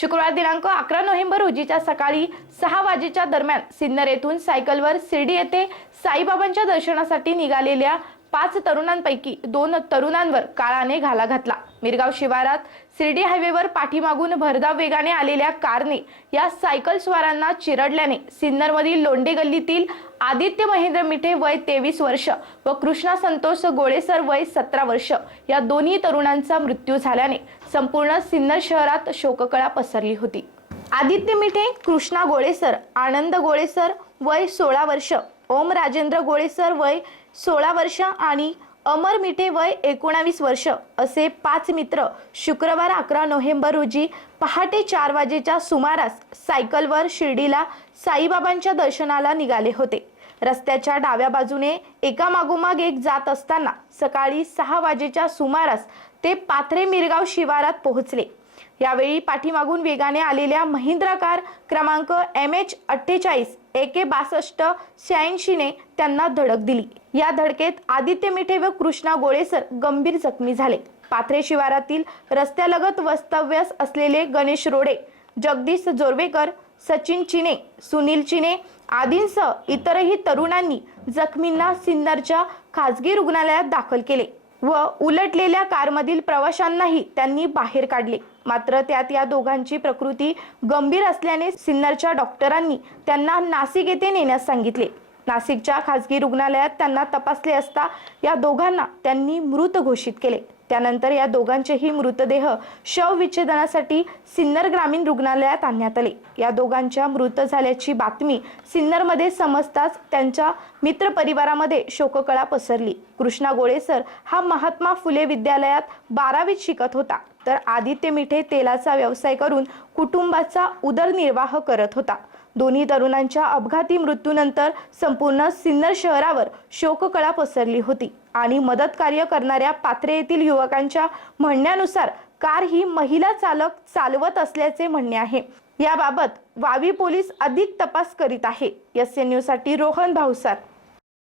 शुक्रवार दिनांक अकरा नोव्हेंबर रोजीच्या सकाळी सहा वाजेच्या दरम्यान सिन्नर येथून सायकलवर शिर्डी येथे साईबाबांच्या दर्शनासाठी निघालेल्या पाच तरुणांपैकी दोन तरुणांवर काळाने घाला घातला. मिरगाव शिवारात शिर्डी हायवेवर पाठीमागून भरधाव वेगाने आलेल्या कारने या सायकल स्वारांना चिरडल्याने सिन्नरमधील लोंडे गल्लीतील आदित्य महेंद्र मिठे वय तेवीस वर्ष व कृष्णा संतोष गोळेसर वय सतरा वर्ष या दोन्ही तरुणांचा मृत्यू झाल्याने संपूर्ण सिन्नर शहरात शोककळा पसरली होती. आदित्य मिठे कृष्णा गोळेसर आनंद गोळेसर वय सोळा वर्ष ओम राजेंद्र गोळेसर वय सोळा वर्ष आणि अमर मिठे वय एकोणावीस वर्ष असे पाच मित्र शुक्रवार अकरा नोव्हेंबर रोजी पहाटे चार वाजेच्या सुमारास सायकलवर शिर्डीला साईबाबांच्या दर्शनाला निघाले होते. रस्त्याच्या डाव्या बाजूने एका मागोमाग एक जात असताना सकाळी सहा वाजेच्या सुमारास ते पाथरे मिरगाव शिवारात पोहोचले. यावेळी पाठीमागून वेगाने आलेल्या महिंद्रा कार क्रमांक एम एच अठ्ठेचाळीस ए के बासष्ट शहाऐंशीने त्यांना धडक दिली. या धडकेत आदित्य मिठे व कृष्णा गोळेसर गंभीर जखमी झाले. पाथरे शिवारातील रस्त्यालगत वस्तव्यास असलेले गणेश रोडे जगदीश जोरवेकर सचिन चिने सुनील चिने आदींसह इतरही तरुणांनी जखमींना सिन्नरच्या खासगी रुग्णालयात दाखल केले व उलटलेल्या कारमधील प्रवाशांनाही त्यांनी बाहेर काढले. मात्र त्यात या दोघांची प्रकृती गंभीर असल्याने सिन्नरच्या डॉक्टरांनी त्यांना नाशिक येथे नेण्यास सांगितले. नाशिकच्या खासगी रुग्णालयात त्यांना तपासले असता या दोघांना त्यांनी मृत घोषित केले. त्यानंतर या दोघांचेही मृतदेह शवविच्छेदनासाठी सिन्नर ग्रामीण रुग्णालयात आणण्यात आले. या दोघांच्या मृत झाल्याची बातमी सिन्नरमध्ये समजताच त्यांच्या मित्र परिवारामध्ये शोककळा पसरली. कृष्णा गोळेसर हा महात्मा फुले विद्यालयात बारावीत शिकत होता. तर आदित्य मिठे तेलाचा व्यवसाय करून कुटुंबाचा उदरनिर्वाह करत होता. दोन्ही तरुणांच्या अपघाती मृत्यूनंतर संपूर्ण सिन्नर शहरावर शोककळा पसरली होती. आणि मदत कार्य करणाऱ्या पात्रे येथील युवकांच्या म्हणण्यानुसार कार ही महिला चालक चालवत असल्याचे म्हणणे आहे. याबाबत वावी पोलीस अधिक तपास करीत आहे. एस एन न्यूजसाठी रोहन भाऊसार.